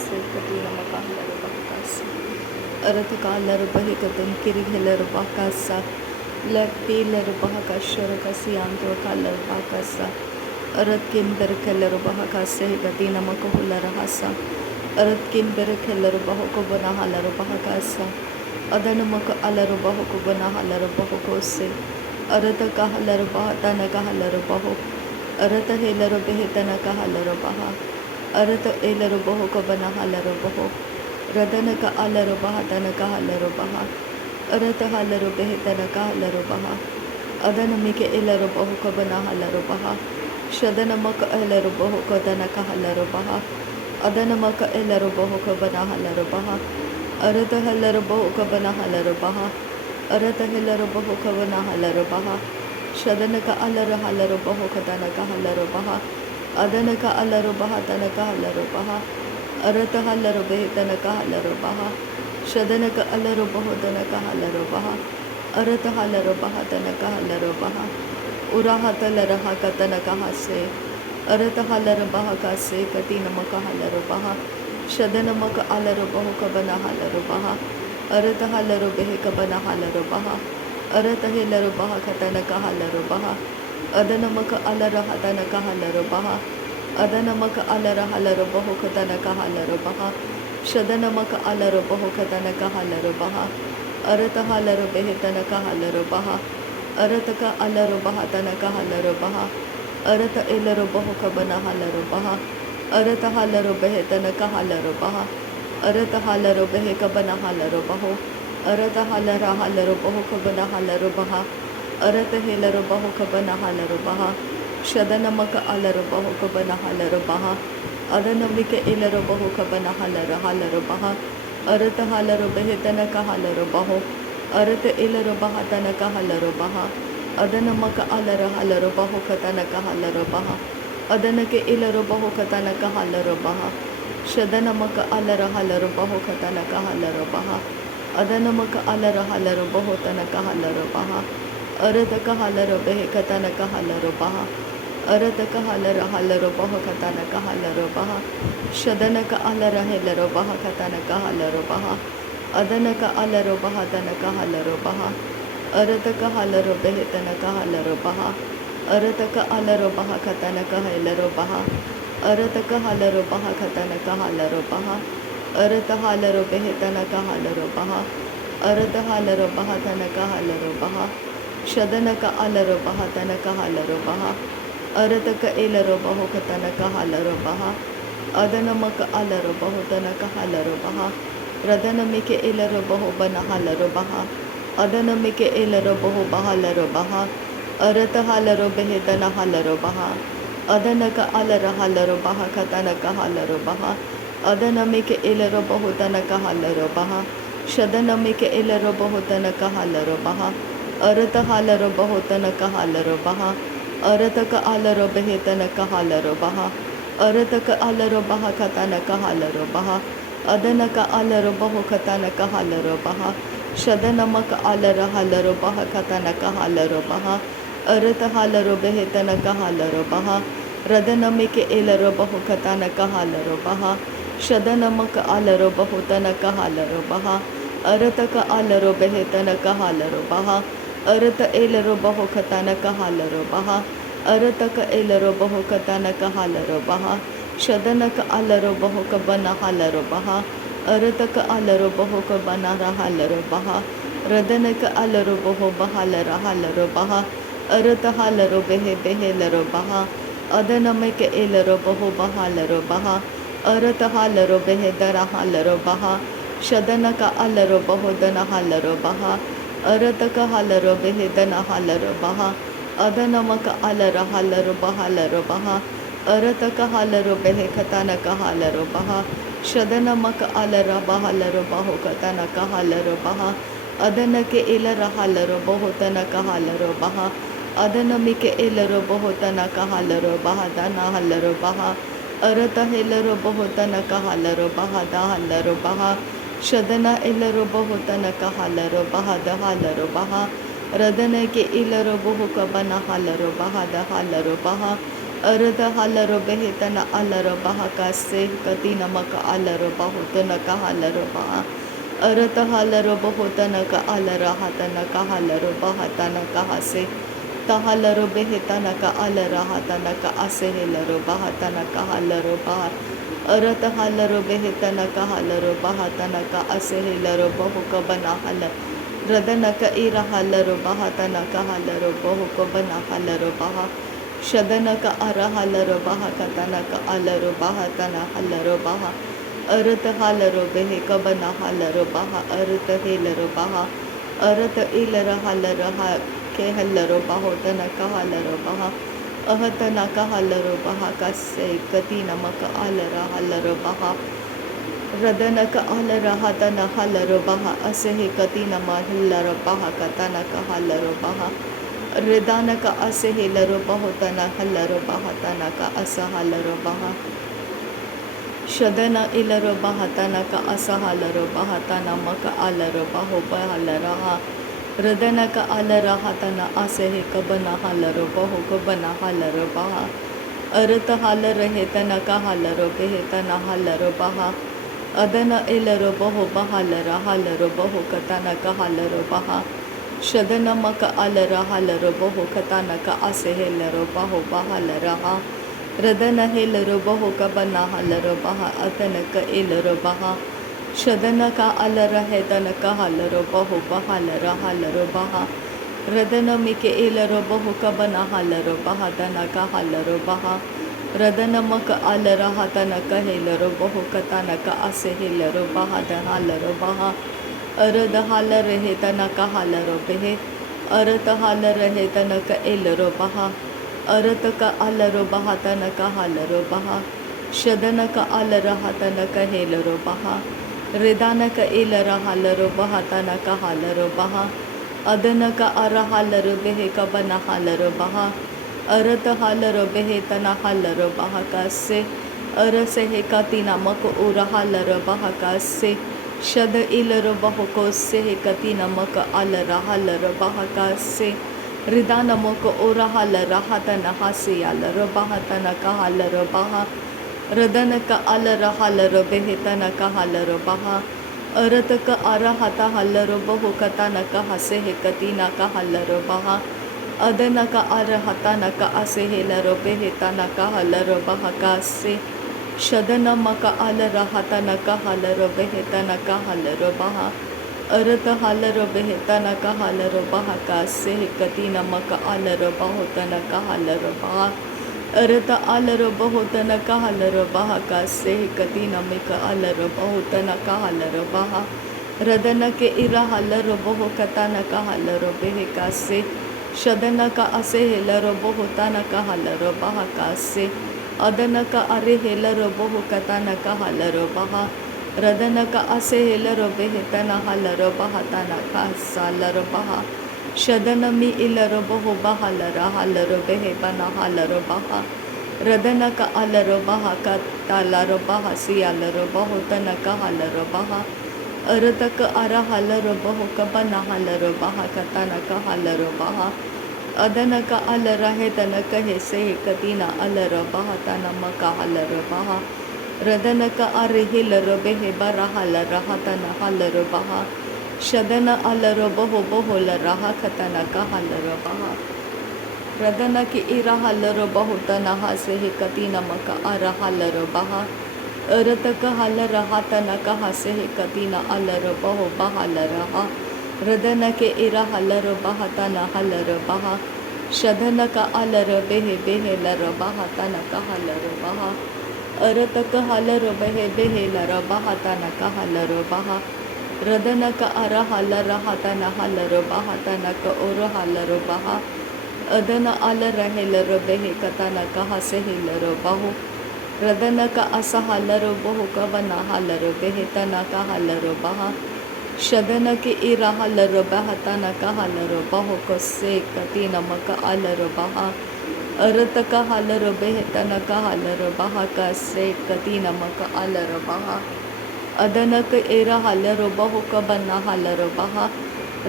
से कटी नमका हलर बहकासा अरथ कालर बहे कतन किरिघलर बाकासा लटीलर बहकाशर कसियांतो कालर बाकासा अरथ किंदर कलर बहकासे कटी नमक हुलर हासा अरथ किंदर कलर बहको बना हलर बहकासा अदनमक अलर बहको बना हलर बहको से अरथ का हलर बहतन का हलर बहो अरथ हेलर बेहतन का हलर बहा अरथ एलर बहको बना हलर बहो रदन का अलर बहतन का हलर बहा अरथ हलर बेहतन का हलर बहा अदन मिके एलर बहको बना हलर बहा शदनमक एलर बहको दन का हलर बहा अदनमक एलर बहको बना हलर बहा अरथ हलर बहको बना हलर बहा अरथ हेलर बहको बना हलर बहा शदन का अलर हलर बहको दन का हलर बहा अदन का अलर बहा दन का हलर बहा अरथ हलर बेहतन का हलर बहा शदन का अलर बहो दन का हलर बहा अरथ हलर बहा दन का हलर बहा उराह तलर हा कतन कहा से अरथ हलर बहा का से कटी नमक हलर बहा शदनमक अलर बहो क बना हलर बहा अरथ हलर बेह क बना हलर बहा अरथ हेलर बहा कतन का हलर बहा अदनमक अलर हतन का हलर बहा अदनमक अलर हलर बहो कतन का हलर बहा शदनमक अलर बहो कतन का हलर बहा अरथ हलर बेहतन का हलर बहा अरथ का अलर बहा तन का हलर बहा अरथ एलर बहो क बना हलर बहा अरथ हलर बेहतन का हलर बहा अरथ हलर बेह क बना हलर बहो अरथ हलर हलर बहो क बना हलर बहा अरथ हेलर बहो क बना हलर बहा शदनमक अलर बहो क बना हलर बहा अदनमिक एलर बहो क बना हलर हलर बहा अरथ हलर बेहतन का हलर बहो अरथ एलर बहा तन का हलर बहा अदनमक अलर हलर बहो क तन का हलर बहा अदन के एलर बहो क तन का हलर बहा शदनमक अलर हलर बहो क तन का हलर बहा अदनमक अलर हलर बहो तन का हलर बहा अरथ का हलर बेह क तन का हलर बहा अरथ का हलर हलर बहो क तन का हलर बहा शदन का अलर हेलर बहा क तन का हलर बहा अदन का अलर बहा तन का हलर बहा अरथ का हलर बेह तन का हलर बहा अरथ का अलर बहा क तन का हेलर बहा अरथ का हलर बहा क तन का हलर बहा अरथ हलर बेह तन का हलर बहा अरथ हलर बहा तन का हलर बहा शदन का अलर बहा तन का हलर बहा अरथ का एलर बहो क तन का हलर बहा अदनमक अलर बहो तन का हलर बहा रदन मिके एलर बहो बना हलर बहा अदन मिके एलर बहो बहलर बहा अरथ हलर बेहतन हलर बहा अदन का अलर हलर बहा क तन का हलर बहा अदन मिके एलर बहो तन का हलर बहा शदन मिके एलर बहो तन का हलर बहा अरथ हलर बहो तन का हलर बहा अरथ का अलर बेहतन का हलर बहा अरथ का अलर बहा क तन का हलर बहा अदन का अलर बहो क तन का हलर बहा शदनमक अलर हलर बहा क तन का हलर बहा अरथ हलर बेहतन का हलर बहा रदन मिके एलर बहो क तन का हलर बहा शदनमक अलर बहो तन का हलर बहा अरथ का अलर बेहतन का हलर बहा अरथ एलर बहो क तन का हलर बहा अरथ का एलर बहो क तन का हलर बहा शदन का अलर बहो क बना हलर बहा अरथ का अलर बहो क बना हलर बहा रदन का अलर बहो बहलर हलर बहा अरथ हलर बेह बेहलर बहा अदनमिक एलर बहो बहलर बहा अरथ हलर बेह दर हलर बहा शदन का अलर बहो दन हलर बहा अरथ का हलर बेह दन हलर बहा अदनमक अलर हलर बहलर बहा अरथ का हलर बेह कतन का हलर बहा शदनमक अलर बहलर बहो कतन का हलर बहा अदन के एलर हलर बहो तन का हलर बहा अदनमिक एलर बहो तन का हलर बहा दन हलर बहा अरथ हेलर बहो तन का हलर बहा द हलर बहा शदन एलर बहो तन का हलर बहा द हलर बहा रदन के एलर बहो क बना हलर बहा द हलर बहा अर्ध हालरो बेहतन अलरो बहा का से कति नमक अलरो बहुत न का हालरो बहा अर्थ हालरो बहुत न का अलर हातन का हालरो बहतन कहा से तहालरो बेहतन का अलर हातन का असे हेलरो बहतन का हालरो बहा अर्थ हालरो बेहतन का हालरो बहतन का असे हेलरो बहु क बना हल रदन का इरा हालरो बहतन का हालरो बहु क बना हालरो बहा शदन का अरा हालरो बहा कतन का अलरो बहतन हलरो बहा अर्थ हालरो बेहे कबना हालरो बहा अर्थ हेलरो बहा अर्थ इलर हालरो हा के हलरो बाहोतन का हालरो बहा अहतन का हालरो बहा कसे कति नमक अलरा हालरो बहा रदन का अलरा हतन हालरो बहा असे कति नम हलरो बहा कतन का हालरो बहा रिदान का असे हेलरो बहुतन हलरो बहतन का अस हालरो बहा शदन इलरो बहतन का अस हालरो बहतन मक अलरो बहो बहलरहा रदन का अलरा हतन असे कबन हालरो बहो कबन हालरो बहा अर्थ हालर हेतन का हालरो बेहतन हालरो बहा अदन इलरो बहो बहालरा हालरो बहो कतन का हालरो बहा शदन मक अलरा हालरो बहो कतन का असे हेलरो बहो बहालरहा रदन हेलरो बहो कबना हालरो बहा अतन क इलरो बहा शदन का अलर हेतन का हालरो बहो बहालर हालरो बहा रदन मिके इलरो बहो कबना हालरो बहा दन का हालरो बहा रदन मक अलर हतन क हेलरो बहो कतन का असे हेलरो बहा द हालरो बहा अरद हालर हेतन का हालरो बेहे अरत हालर हेतन क इलरो बहा अर्थ का अलरो बहतन का हालरो बहा शदन का अलर हतन का हेलरो बहा रिदान का इलर हालरो बहतन का हालरो बहा अदन का अर हालरो बेहे का बना हालरो बहा अर्थ हालरो बेहे तना हालरो बहा का से अर से हे का तीना मक उर हालरो बहा का से शद इलरो बहु को से हे कती नमक अलर हालरो बहा का से रिदान मोक ओरा हालर हतन हासी अलर बहतन का हालर बहा रदन का अलर हालर बेहतन का हालर बहा अर्थ का अर हता हालर बहु कतन का हसे हे कतीना का हालर बहा अदन का अर हतन का असे हेलर बेहतन का हालर बहा का से शदन मक अलर हतन का हालर बेहतन का हालर बहा अर्थ हालरो बेहतन का हालरो बहा का से कति नमक अलरो बहुतन का हालरो बहा अर्थ अलरो बहुतन का हालरो बहा का से कति नमक अलरो बहुतन का हालरो बहा रदन के इरा हालरो बहु कतन का हालरो बेह का से शदन का असे हेलरो बहुतन का हालरो बहा का से अदन का अरे हेलरो बहु कतन का हालरो बहा रदन का असे हेलरो बेहतन हालरो बहतन का सालरो बहा शदन मी इलरो बहु बहालर हालरो बेहे बना हालरो बहा रदन का अलरो बहा का तालरो बहा सियालरो बहुतन का हालरो बहा अर्थ का अर हालरो बहु का बना हालरो बहा कतन का हालरो बहा अदन का अलर हेतन कहे से कतीना अलरो बहतन मका हालरो बहा रदन का अरे हिलरो बेहे बरा हालर हतन हालरो बहा शदन अलरो बहु बहुल रहा खतन का हालरो बहा रदन की इरा हालरो बहुतन हासे हे कती नमक अर हालरो बहा अर्थ का हालर हतन का हासे हे कतीना अलरो बहु बहालर हा रदन के इरा हालरो बहतन हालरो बहा शदन का अलर बेहे बेहे लर बहतन का हालरो बहा अर्थ का हालरो बेहे बेहे लर बहतन का हालरो बहा रदन का अर हालर हतन हालरो बहतन का ओर हालरो बहा अदन अलर हेलरो बेहे कतन का हसे हेलरो बहु रदन का अस हालरो बहु का बना हालरो बेहे तना का हालरो बहा शदन के इरा हालरो बहतन का हालरो बहु को से कती नमक अलरो बहा अर्थ का हालरो बेहतन का हालरो बहा का से कती नमक अलरो बहा अदन के एरा हालरो बहु का बना हालरो बहा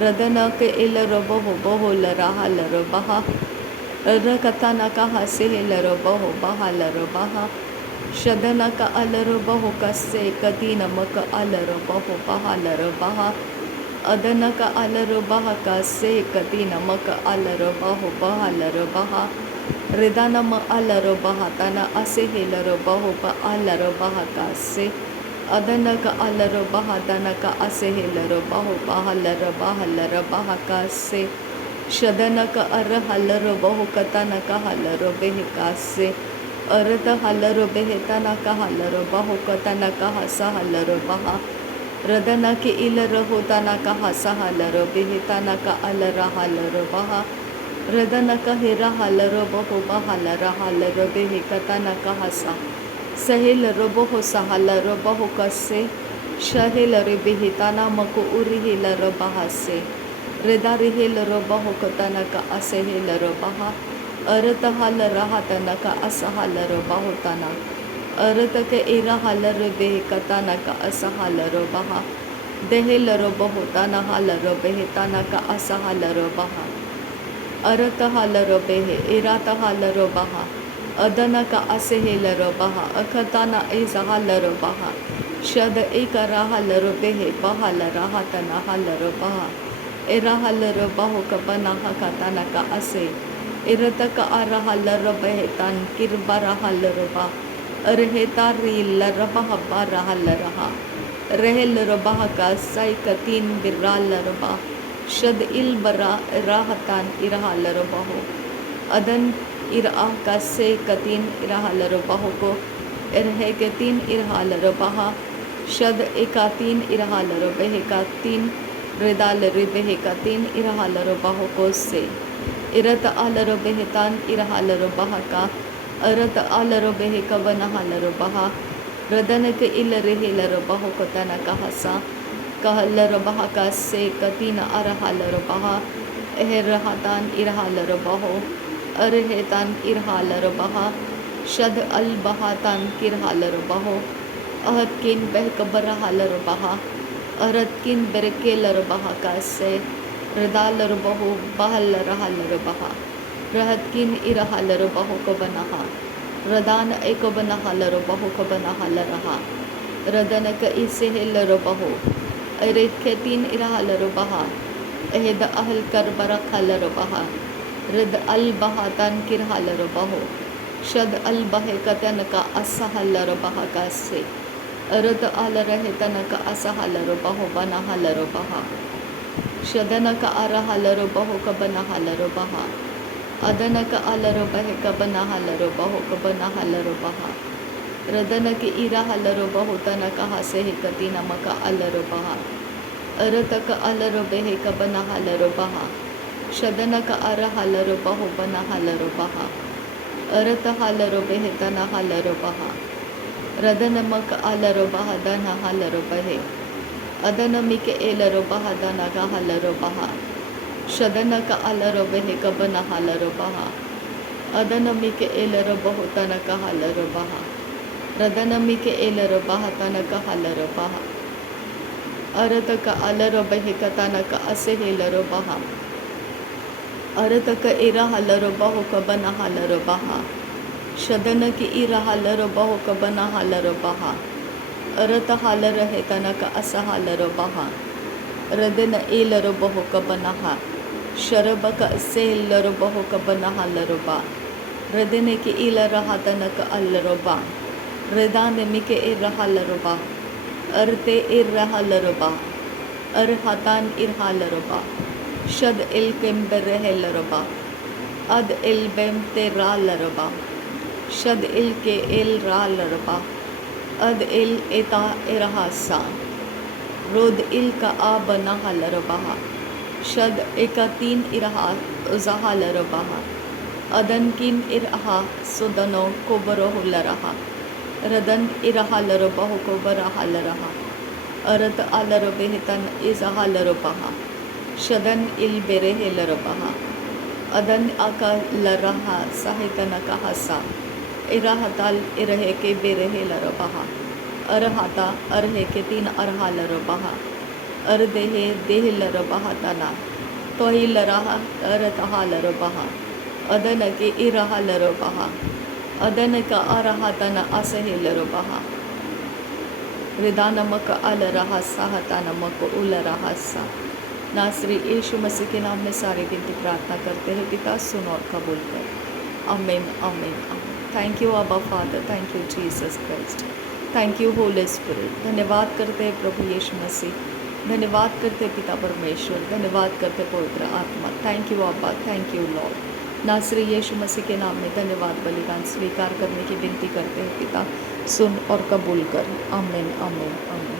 रदन के इलरो बहु बहु लरा हालरो बहा रकताना कहा से लरो बहो बहा लरो बहा शदना का अलरो बहो कसे कदी नमक अलरो बहो बहा लरो बहा अदन का अलरो बहा कसे कदी नमक अलरो बहो बहा लरो बहा रिदानम अलरो बहा तना असे लरो बहो ब अलरो बहा कसे अदन का अलरो बहा दन का असे लरो बहो बहा लरो बहा कसे शदन का अर हलरो बहु कतन का हलरो बेहकासे अरत हलरो बेहतना का हलरो बहु कतन का हसा हलरो बहा रदन के इलर होतना का हसा हलरो बेहतना का अलरा हलरो बहा रदन का हिरा हलरो बहु बहलरा हलरो बेहकतन का हसा सहेल रो बहु सहलरो बहु कसे शहेल रे बेहतना मको उरी हिलरो बहासे रेदारी हेलरो बहो कतनका असे हेलरो बहा अरत हल राहतनका अस हलरो बहुतना अरत के इरा हलरो बेह कतनका अस हलरो बहा देहेलरो बहुतना हलरो बेहतनका अस हलरो बहा अरत हलरो बेह इरात हलरो बहा अदनका असे हेलरो बहा अखतना इस हलरो बहा शद एक राहलरो बेह बहल राहतना हलरो बहा इराहलरो बहु कबना हकतना का असे इरतक अरहलरो बहतान किरबरहलरो बा अरहेता रीलर बह बरहलरहा रहलरो बह का सैकतीन बिरलरो बा शद इल बरा राहतान इरहलरो बहु अदन इरा का से कतीन इरहलरो बहु को इरहे के तीन इरहलरो बहा शद एकातीन इरहलरो बह का तीन रिदाल रिबेह का तीन इरहालरो बाहो को से इरत आलरो बेहतान इरहालरो बहा का अरत आलरो बेह का बनहालरो बहा रदन के इल रेहलरो बाहो को तना कहा सा कहलरो बहा का से कतीन अरहालरो बहा एहरहातान इरहालरो बाहो अरहेतान इरहालरो बहा शद अल बहातान किरहालरो बाहो अहद किन बह कबरहालरो बहा अरतकिन बेरकेलर बहा कासे रदालर बहु बहल रहलर बहा रहतकिन इरहलर बहु को बनहा रदान एको बनहलर बहु को बनहल रहा रदन क इसे हेलर बहु अरे खेतीन इरहलर बहा एहद अहल कर बरखलर बहा रद अल बहा तन किरहलर बहु शद अल बहे कतन का असहलर बहा कासे अरत आल रहे तनक असहलरो बहु बनहलरो बहा शदनक अरहलरो बहु क बनहलरो बहा अदनक अलरो बहे क बनहलरो बहु क बनहलरो बहा रदनक इरहलरो बहु तनक हसे कति नमक अलरो बहा अरतक अलरो बहे क बनहलरो बहा शदनक अरहलरो बहु बनहलरो बहा अरत हलरो बहे तनहलरो बहा रदनमक अलरो बहा दन हलरो बहे अदनमिक एलरो बहा दन हलरो बहा शदनक अलरो बहे कबन हलरो बहा अदनमिक एलरो बहु तनक हलरो बहा रदनमिक एलरो बहा तनक हलरो बहा अरतक अलरो बहे कतनक असे हेलरो बहा अरतक इरा हलरो बहु कबन हलरो बहा शदन की इरा हलरो बहु कबना हलरो बहा अरत हलर है तनक अस हलरो बहा रदन एलरो बहु कबनहा शरबक सेलरो बहु कबना हलरो बा रदन की इलर हतनक अलरो बा रदान मिके इरहलरो बा अरते इरहलरो बा अरहतान इरहलरो बा शद इल केम्बर हेलरो बा अद इल बेम तेरालरो बा शद इल के इल रालरबा अद इल एता इरहासा रोद इल का आ बना हलरबा शद एका तीन इरहा उजहा लरबा अदन किन इरहा सुदनो कोबरो लरहा रदन इरहा लरबा कोबरा हलरहा अरत अलर बेहतन इजहा लरबा शदन इल बेरे लरबा अदन आका लरहा साहितन का हसा इराहताल इरहे के बेरहे लरबहा अरहाता अरहे के तीन अरहा लरबहा अरदेहे देह लरबहा तना तोही लराहा अरतहा लरबहा अदन के इरहा लरो बहा अदन का अरहा तन असहे लरो बहा हृदा नमक अल रहा साहता नमक उल रहा सा। नासरी यीशु मसीह के नाम में सारे विनती प्रार्थना करते हैं पिता, सुन और कबूल कर। आमीन आमीन आमीन। थैंक यू अबा father, thank you Jesus Christ, thank you Holi spirit. धन्यवाद करते हैं प्रभु यीशु मसीह, धन्यवाद करते हैं पिता परमेश्वर, धन्यवाद करते पवित्र आत्मा। थैंक यू अब्बा, थैंक यू लॉर्ड। नासरी यीशु मसीह के नाम में धन्यवाद बलिदान स्वीकार करने की विनती करते हैं पिता, सुन और कबूल कर। आमीन आमीन आमीन।